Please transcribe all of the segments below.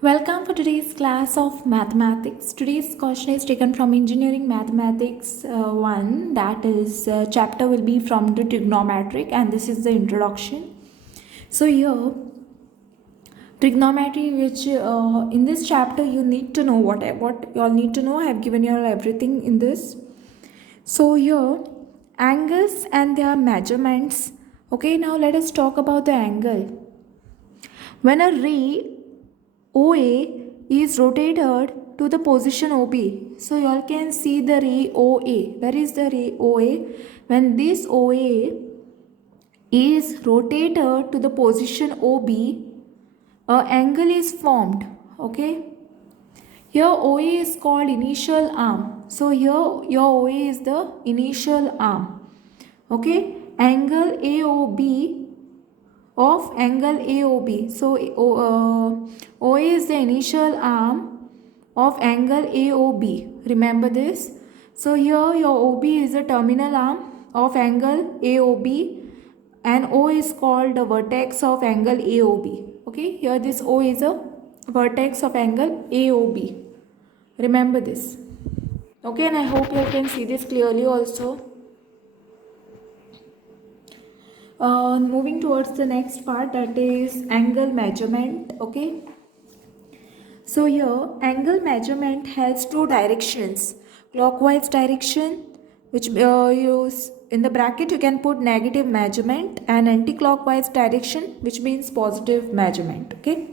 Welcome for today's class of mathematics. Today's question is taken from Engineering Mathematics 1, that is chapter will be from the trigonometric, and this is the introduction. So here trigonometry, which in this chapter you need to know what you all need to know. I have given you all everything in this. So here angles and their measurements. Okay, now let us talk about the angle. When a ray OA is rotated to the position OB. So you all can see the ray OA. Where is the ray OA? When this OA is rotated to the position OB, an angle is formed. Okay. Here OA is called initial arm. So here your OA is the initial arm. Okay. Angle AOB of angle AOB. So OA is the initial arm of angle AOB. Remember this. So here your OB is the terminal arm of angle AOB and O is called the vertex of angle AOB. Okay, here this O is a vertex of angle AOB. Remember this. Okay, and I hope you can see this clearly also. Moving towards the next part, that is angle measurement. Okay, so here angle measurement has two directions: clockwise direction, which use in the bracket you can put negative measurement, and anti-clockwise direction, which means positive measurement. Okay,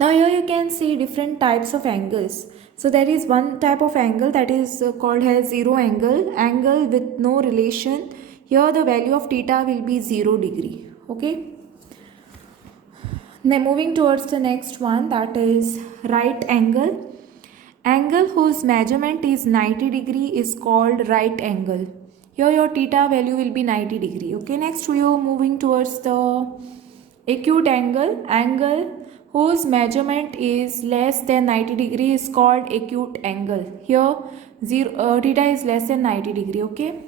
now here you can see different types of angles. So there is one type of angle that is called as zero angle with no relation. Here the value of theta will be 0 degree. Okay. Now moving towards the next one, that is right angle. Angle whose measurement is 90 degree is called right angle. Here your theta value will be 90 degree. Okay. Next we are moving towards the acute angle. Angle whose measurement is less than 90 degree is called acute angle. Here theta is less than 90 degree. Okay.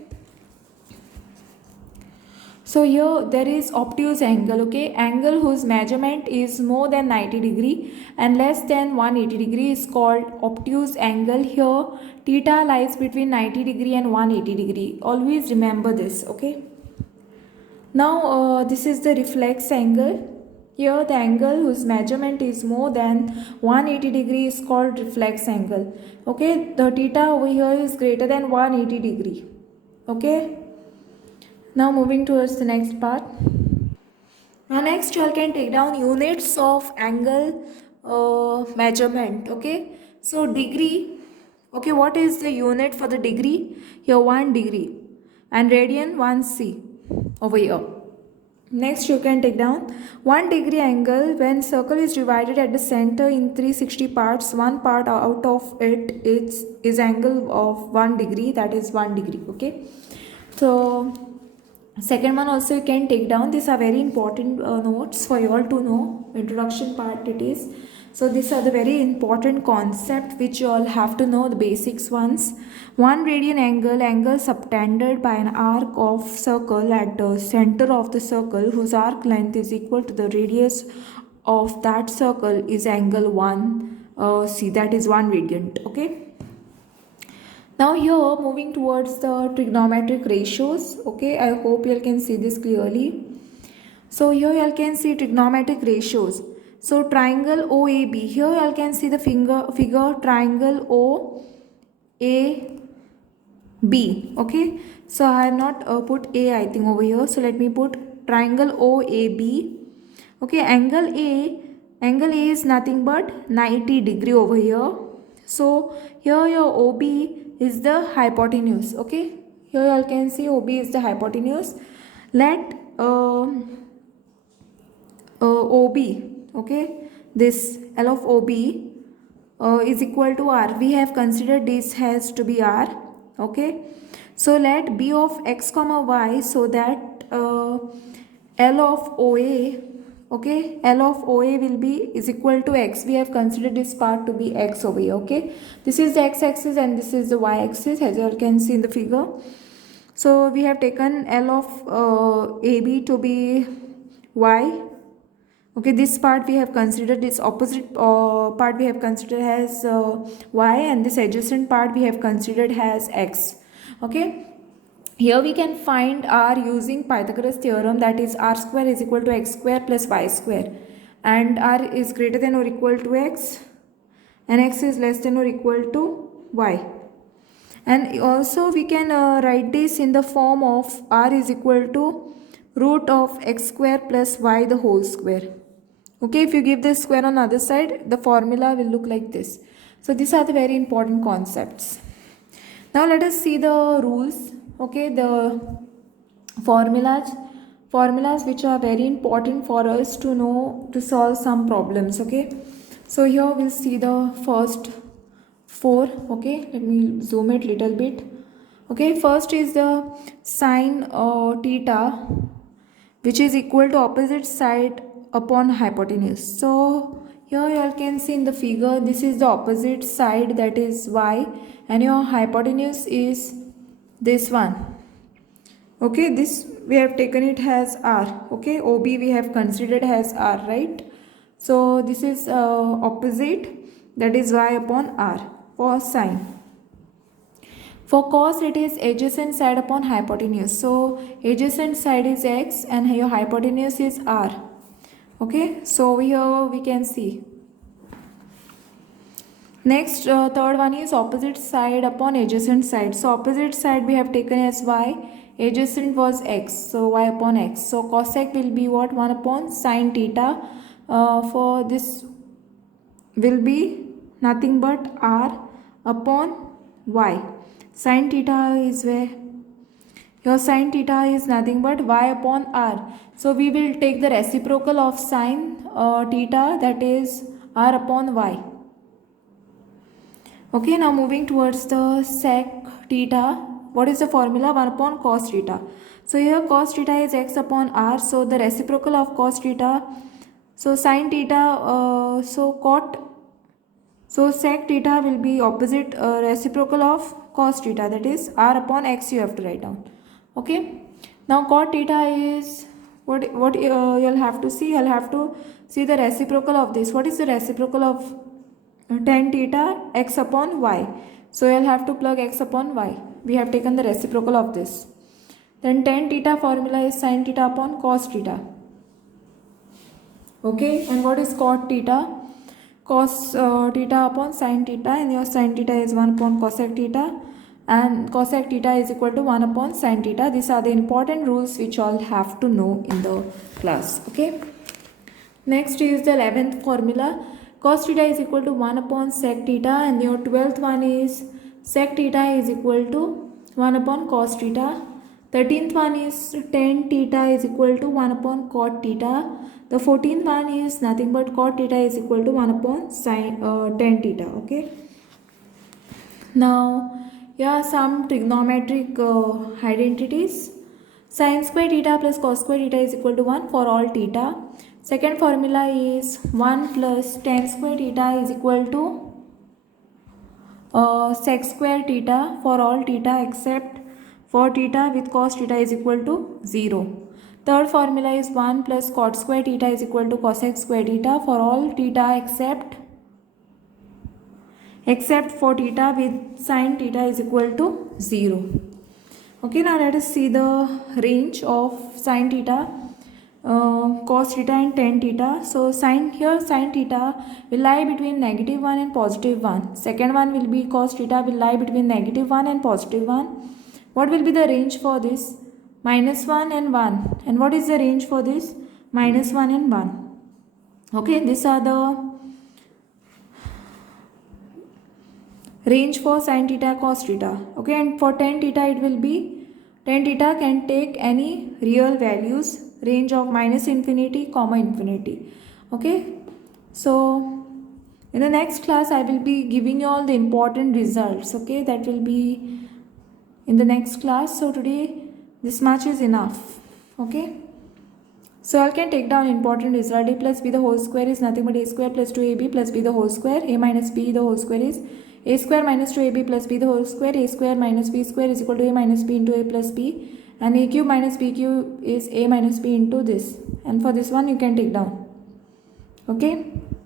So here there is obtuse angle. Okay, angle whose measurement is more than 90 degree and less than 180 degree is called obtuse angle. Here theta lies between 90 degree and 180 degree. Always remember this. Okay. Now this is the reflex angle. Here the angle whose measurement is more than 180 degree is called reflex angle. Okay, the theta over here is greater than 180 degree. Okay. Now moving towards the next part. Now next you all can take down units of angle measurement. Okay. So degree. Okay, what is the unit for the degree? Here 1 degree and radian 1 C over here. Next you can take down 1 degree angle. When circle is divided at the center in 360 parts, one part out of it is angle of 1 degree, that is 1 degree. Okay. So second one also you can take down. These are very important notes for you all to know. Introduction part it is. So these are the very important concept which you all have to know, the basics ones. 1 radian angle subtended by an arc of circle at the center of the circle whose arc length is equal to the radius of that circle is angle 1 C, that is 1 radian. Okay. Now here moving towards the trigonometric ratios. Okay, I hope you all can see this clearly. So here you all can see trigonometric ratios. So triangle OAB. Here you all can see the figure triangle OAB. Okay, so I have not put A, I think, over here. So let me put triangle OAB. Okay, angle A is nothing but 90 degree over here. So here your OB is the hypotenuse. Okay, here you all can see OB is the hypotenuse. Let OB, okay, this L of OB is equal to R. We have considered this has to be R. Okay, so let B of x comma y, so that L of OA, okay, L of OA will be is equal to x. We have considered this part to be x over here. Okay, this is the x-axis and this is the y-axis, as you all can see in the figure. So we have taken L of AB to be y. Okay, this part we have considered, this opposite part we have considered as y, and this adjacent part we have considered as x. Okay, here we can find r using Pythagoras theorem, that is r square is equal to x square plus y square, and r is greater than or equal to x and x is less than or equal to y. And also we can write this in the form of r is equal to root of x square plus y the whole square. Okay, if you give this square on the other side, the formula will look like this. So these are the very important concepts. Now let us see the rules. Okay, the formulas which are very important for us to know to solve some problems. Okay, so here we'll see the first four. Okay, let me zoom it little bit. Okay, first is the sine theta, which is equal to opposite side upon hypotenuse. So here you all can see in the figure, this is the opposite side, that is y, and your hypotenuse is this one. Okay, this we have taken it as r. Okay, OB we have considered as r, right? So this is opposite, that is y upon r for sine. For cos, it is adjacent side upon hypotenuse. So adjacent side is x and your hypotenuse is r. Okay, so here we can see. Next, third one is opposite side upon adjacent side. So opposite side we have taken as y, adjacent was x, so y upon x. So cosec will be what? 1 upon sine theta. For this will be nothing but r upon y. Sine theta is where? Your sine theta is nothing but y upon r. So we will take the reciprocal of sine theta, that is r upon y. Okay, now moving towards the sec theta. What is the formula? 1 upon cos theta. So here cos theta is x upon r. So the reciprocal of cos theta. So sine theta, so sec theta will be opposite reciprocal of cos theta, that is r upon x you have to write down. Okay. Now cot theta is what you'll have to see. You'll have to see the reciprocal of this. What is the reciprocal of tan theta? X upon y. So you'll have to plug x upon y. We have taken the reciprocal of this. Then tan theta formula is sin theta upon cos theta. Okay, and what is cot theta? Cos theta upon sin theta, and your sin theta is 1 upon cosec theta, and cosec theta is equal to 1 upon sin theta. These are the important rules which all have to know in the class. Okay. Next is the 11th formula. Cos theta is equal to 1 upon sec theta, and your 12th one is sec theta is equal to 1 upon cos theta. 13th one is tan theta is equal to 1 upon cot theta. The 14th one is nothing but cot theta is equal to 1 upon sin tan theta. Okay. Now here are some trigonometric identities. Sin square theta plus cos square theta is equal to 1 for all theta. Second formula is 1 plus tan square theta is equal to sec square theta for all theta except for theta with cos theta is equal to 0. Third formula is 1 plus cot square theta is equal to cosec square theta for all theta except for theta with sin theta is equal to 0. Okay, now let us see the range of sin theta, cos theta and tan theta. So sin theta will lie between -1 and +1. Second one will be cos theta will lie between -1 and +1. What will be the range for this? -1 and 1. And what is the range for this? -1 and 1. Okay, these are the range for sin theta, cos theta. Okay, and for tan theta it will be, tan theta can take any real values, range of -infinity, infinity. Okay, so in the next class I will be giving you all the important results. Okay, that will be in the next class. So today this much is enough. Okay, so I can take down important result. A plus b the whole square is nothing but a square plus 2ab plus b the whole square. A minus b the whole square is a square minus 2ab plus b the whole square. A square minus b square is equal to a minus b into a plus b, and a cube minus b cube is a minus b into this, and for this one you can take down. Okay.